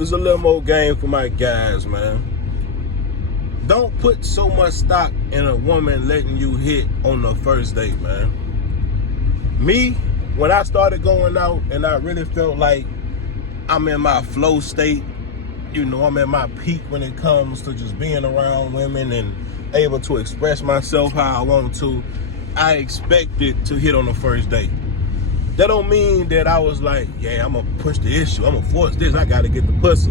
There's a little more game for my guys, man. Don't put so much stock in a woman letting you hit on the first date, man. Me, when I started going out and I really felt like I'm in my flow state, I'm at my peak when it comes to just being around women and able to express myself how I want to, I expected to hit on the first date. That don't mean that I was like, yeah, I'm gonna push the issue, I'm gonna force this, I gotta get the pussy.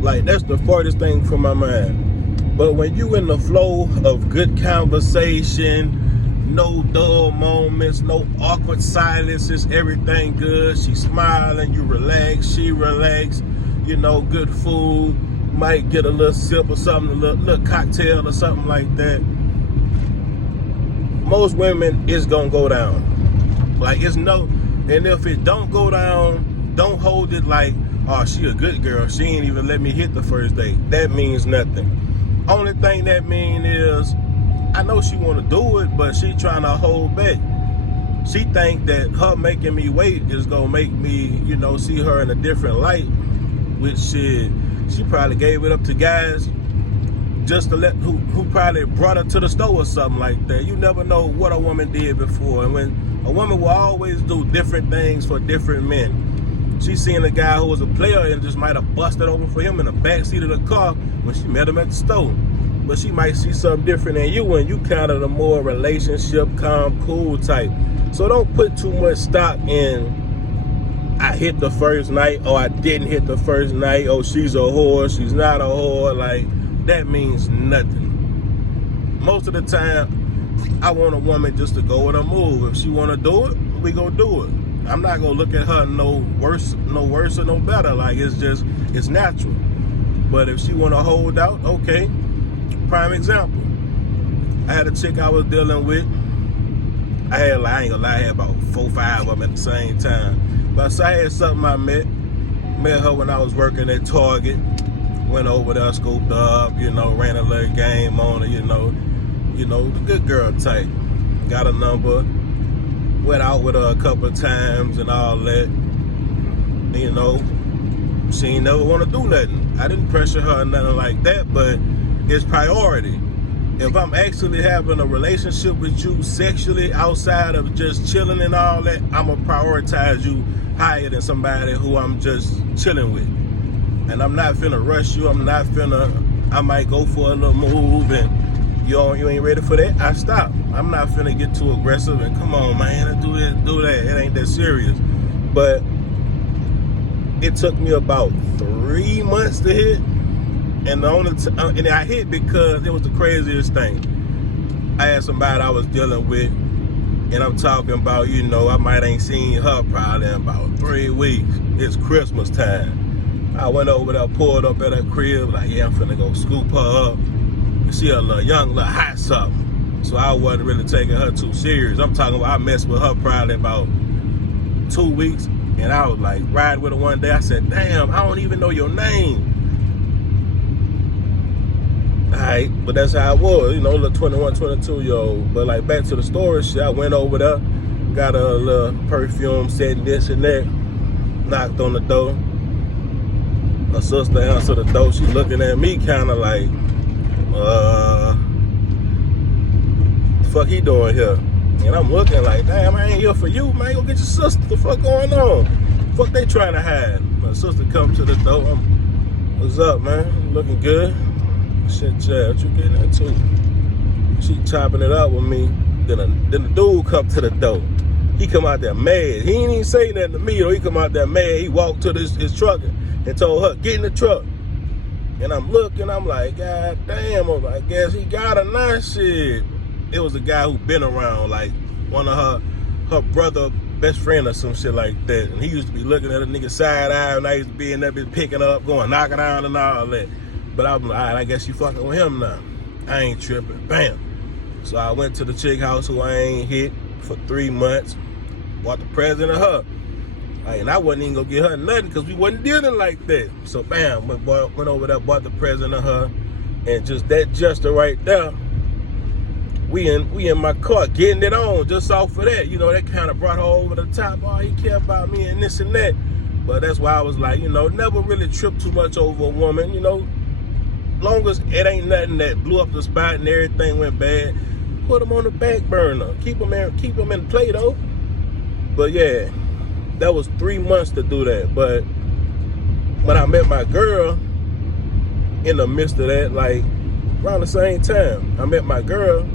Like, that's the farthest thing from my mind. But when you in the flow of good conversation, no dull moments, no awkward silences, everything good, she smiling, you relax, she relax, good food, might get a little sip or something, a little cocktail or something like that. Most women, it's gonna go down. Like, and if it don't go down, don't hold it like, oh, she a good girl, she ain't even let me hit the first date. That means nothing. Only thing that mean is, I know she want to do it, but she trying to hold back. She think that her making me wait is gonna make me, see her in a different light, which she probably gave it up to guys just to let who probably brought her to the store or something like that. You never know what a woman did before, and when a woman will always do different things for different men. She seen a guy who was a player and just might have busted open for him in the backseat of the car when she met him at the store. But she might see something different in you, and you kind of the more relationship, calm, cool type. So don't put too much stock in, I hit the first night, or I didn't hit the first night, or she's a whore, she's not a whore. Like, that means nothing. Most of the time, I want a woman just to go with her move. If she want to do it, we go do it. I'm not going to look at her no worse or no better. Like, it's natural. But if she want to hold out, okay. Prime example. I had a chick I was dealing with. I ain't gonna lie, I had about 4 or 5 of them at the same time. But so I had something I met her when I was working at Target. Went over there, scooped her up, ran a little game on her, the good girl type. Got a number, went out with her a couple of times and all that. She ain't never want to do nothing. I didn't pressure her or nothing like that, but it's priority. If I'm actually having a relationship with you sexually outside of just chilling and all that, I'm going to prioritize you higher than somebody who I'm just chilling with. And I'm not finna rush you. I might go for a little move and you ain't ready for that, I stop. I'm not finna get too aggressive and come on, man, do this, do that. It ain't that serious. But it took me about 3 months to hit. And and I hit because it was the craziest thing. I had somebody I was dealing with, and I'm talking about, I might ain't seen her probably in about 3 weeks. It's Christmas time. I went over there, pulled up at her crib, like, yeah, I'm finna go scoop her up. She a little young, little hot something. So I wasn't really taking her too serious. I'm talking about I messed with her probably about 2 weeks, and I was like, riding with her one day. I said, damn, I don't even know your name. Alright, but that's how it was, little 21, 22-year-old. But like, back to the story shit, I went over there, got a little perfume, said this and that, knocked on the door. Her sister answered the door. She looking at me kind of like, the fuck he doing here? And I'm looking like, damn, I ain't here for you, man. Go get your sister. The fuck going on? Fuck they trying to hide? My sister come to the door. What's up, man? Looking good? Shit, Chad, what you getting into? She chopping it up with me. Then the dude come to the door. He come out there mad. He ain't even say nothing to me, though. He come out there mad. He walked to his truck and told her, get in the truck. And I'm looking, I'm like, God damn, I guess he got a nice shit. It was a guy who been around, like one of her brother best friend or some shit like that. And he used to be looking at a nigga side eye, and I used to be in that bitch picking up, going knocking down and all that. But I'm like, all right, I guess you fucking with him now. I ain't tripping. Bam. So I went to the chick house who I ain't hit for 3 months. Bought the present of her. And I wasn't even gonna get her nothing because we wasn't dealing like that. So bam, went over there, bought the present of her. And just that gesture right there, we in my car getting it on just off of that. That kind of brought her over the top. Oh, he care about me and this and that. But that's why I was like, never really trip too much over a woman, long as it ain't nothing that blew up the spot and everything went bad, put them on the back burner. Keep them in play though. But yeah, that was 3 months to do that. But when I met my girl, in the midst of that, like around the same time, I met my girl.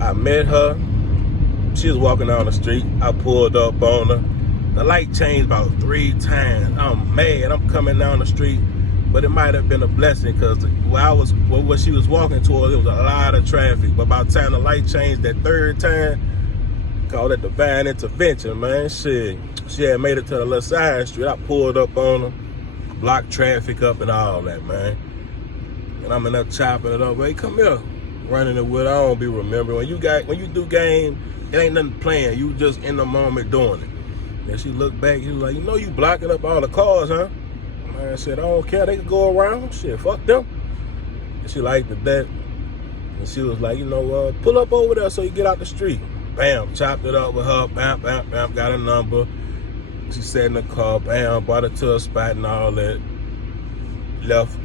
I met her. She was walking down the street. I pulled up on her. The light changed about 3 times. I'm mad. I'm coming down the street. But it might have been a blessing because where she was walking towards, there was a lot of traffic. But by the time the light changed that 3rd time, call it divine intervention, man. Shit. She had made it to the little side street. I pulled up on her, blocked traffic up and all that, man. And I'm in there chopping it up. Hey, come here. Running it with, I don't be remembering. When you do game, it ain't nothing playing. You just in the moment doing it. And she looked back, she was like, you blocking up all the cars, huh? I said, I don't care, they can go around. Shit, fuck them. And she liked that. And she was like, pull up over there so you get out the street. Bam, chopped it up with her, bam, bam, bam, got a number. She sat in the car, bam, brought her to a spot and all that. Left.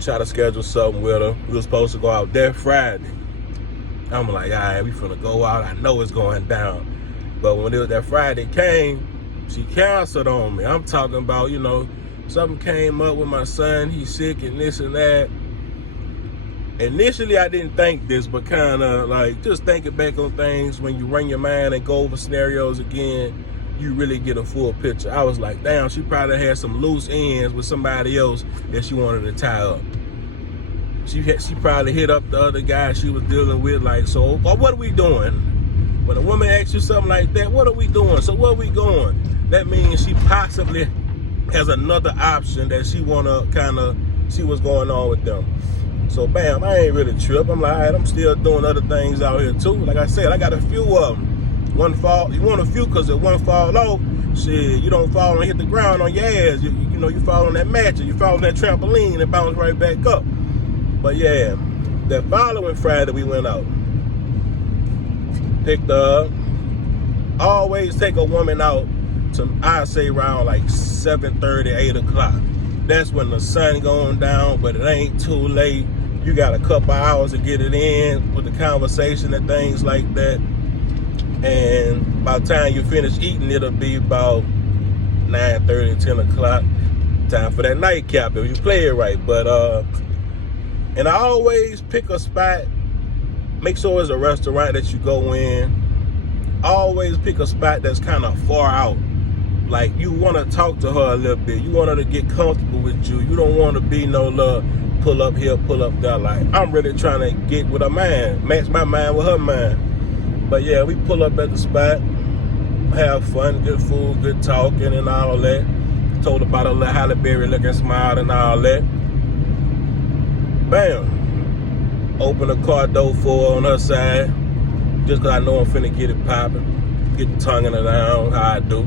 Tried to schedule something with her. We was supposed to go out that Friday. I'm like, all right, we finna go out. I know it's going down. But when that Friday came, she canceled on me. I'm talking about, something came up with my son. He's sick and this and that. Initially, I didn't think this, but kind of like just thinking back on things, when you run your mind and go over scenarios again, you really get a full picture. I was like, damn, she probably had some loose ends with somebody else that she wanted to tie up. She probably hit up the other guy she was dealing with, like, so, or what are we doing? When a woman asks you something like that, what are we doing? So where are we going? That means she possibly has another option that she want to kind of see what's going on with them. So bam, I ain't really tripped. I'm like, all right, I'm still doing other things out here too. Like I said, I got a few of them. One fall, you want a few because if one fall off, shit, you don't fall and hit the ground on your ass. You fall on that match, or you fall on that trampoline and bounce right back up. But yeah, that following Friday we went out. Picked her up. Always take a woman out to, I say, around like 7:30, 8 o'clock. That's when the sun going down, but it ain't too late. You got a couple hours to get it in with the conversation and things like that. And by the time you finish eating, it'll be about 9:30, 10 o'clock. Time for that nightcap if you play it right. But and I always pick a spot. Make sure it's a restaurant that you go in. Always pick a spot that's kind of far out. Like, you want to talk to her a little bit. You want her to get comfortable with you. You don't want to be no little pull up here, pull up there. Like, I'm really trying to get with her mind, match my mind with her mind. But yeah, we pull up at the spot, have fun, good food, good talking and all that. Told her about a little Halle Berry looking smile and all that. Bam. Open the car door for her on her side. Just because I know I'm finna get it popping. Get the tongue in it down, how I do.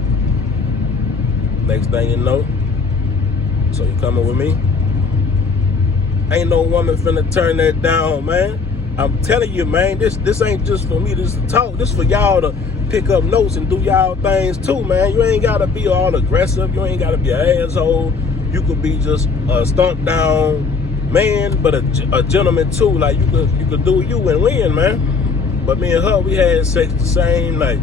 Next thing you know, so you coming with me? Ain't no woman finna turn that down, man. I'm telling you, man, this ain't just for me, this is talk. This for y'all to pick up notes and do y'all things too, man. You ain't gotta be all aggressive. You ain't gotta be an asshole. You could be just a stomp down man, but a gentleman too. Like, you could do you and win, man. But me and her, we had sex the same night.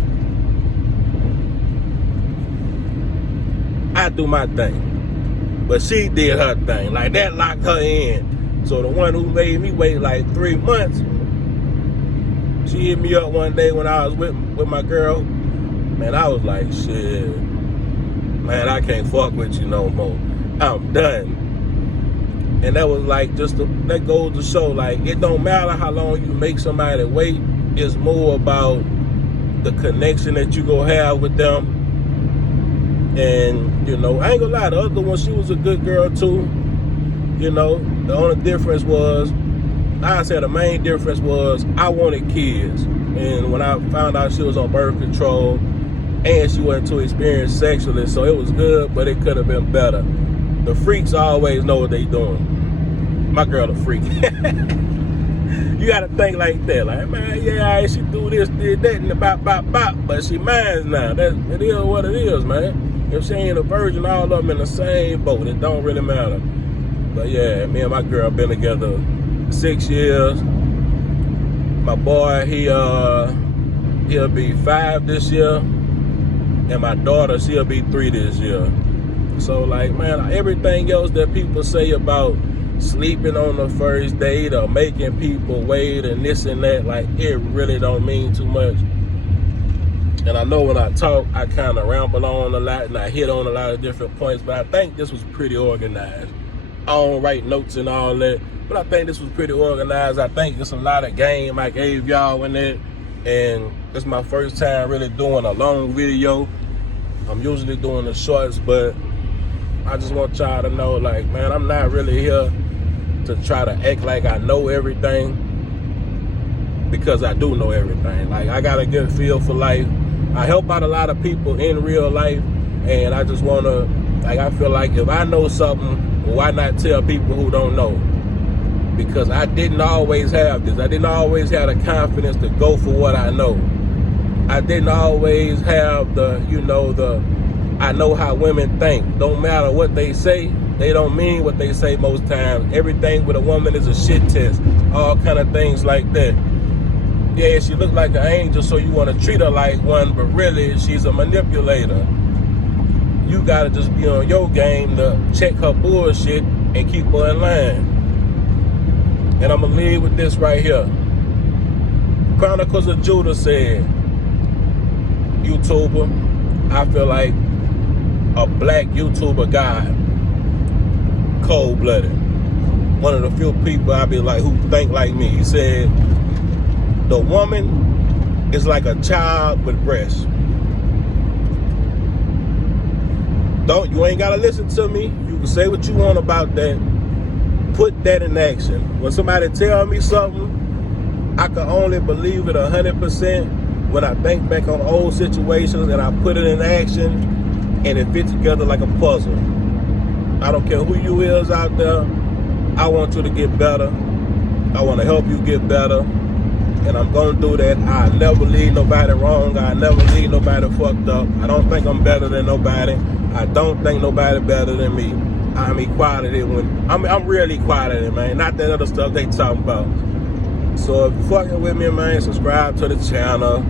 I do my thing, but she did her thing. Like, that locked her in. So the one who made me wait like 3 months, she hit me up one day when I was with my girl. Man, I was like, shit, man, I can't fuck with you no more. I'm done. And that was like, that goes to show, like, it don't matter how long you make somebody wait. It's more about the connection that you gonna have with them. And, I ain't gonna lie, the other one, she was a good girl too. The only difference was, I said the main difference was I wanted kids. And when I found out she was on birth control and she wasn't too experienced sexually, so it was good, but it could have been better. The freaks always know what they doing. My girl a freak. You gotta think like that. Like, man, yeah, she do this, did that, and bop, bop, bop. But she mine now. It is what it is, man. If she ain't a virgin, all of them in the same boat. It don't really matter. But yeah, me and my girl been together 6 years. My boy, he'll be 5 this year, and my daughter, she'll be 3 this year. So like, man, everything else that people say about sleeping on the first date or making people wait and this and that, like, it really don't mean too much. And I know when I talk, I kind of ramble on a lot and I hit on a lot of different points, but I think this was pretty organized. I don't write notes and all that, but I think this was pretty organized. I think it's a lot of game I gave y'all in it, and it's my first time really doing a long video. I'm usually doing the shorts, but I just want y'all to know, like, man, I'm not really here to try to act like I know everything, because I do know everything. Like, I got a good feel for life. I help out a lot of people in real life, and I just want to, like, I feel like if I know something, well, why not tell people who don't know? Because I didn't always have this. I didn't always have the confidence to go for what I know. I didn't always have I know how women think. Don't matter what they say, they don't mean what they say most times. Everything with a woman is a shit test. All kind of things like that. Yeah, she look like an angel, so you want to treat her like one, but really, she's a manipulator. You got to just be on your game to check her bullshit and keep her in line. And I'm going to leave with this right here. Chronicles of Judah said, YouTuber, I feel like a black YouTuber guy, cold-blooded. One of the few people I be like, who think like me. He said, the woman is like a child with breasts. You ain't gotta listen to me. You can say what you want about that. Put that in action. When somebody tell me something, I can only believe it 100% when I think back on old situations and I put it in action and it fits together like a puzzle. I don't care who you is out there. I want you to get better. I want to help you get better. And I'm going to do that. I never leave nobody wrong. I never leave nobody fucked up. I don't think I'm better than nobody. I don't think nobody better than me. I'm equality I'm real equality, man. Not that other stuff they talking about. So if you're fucking with me, man, subscribe to the channel,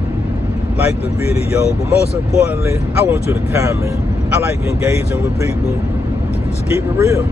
like the video. But most importantly, I want you to comment. I like engaging with people. Just keep it real.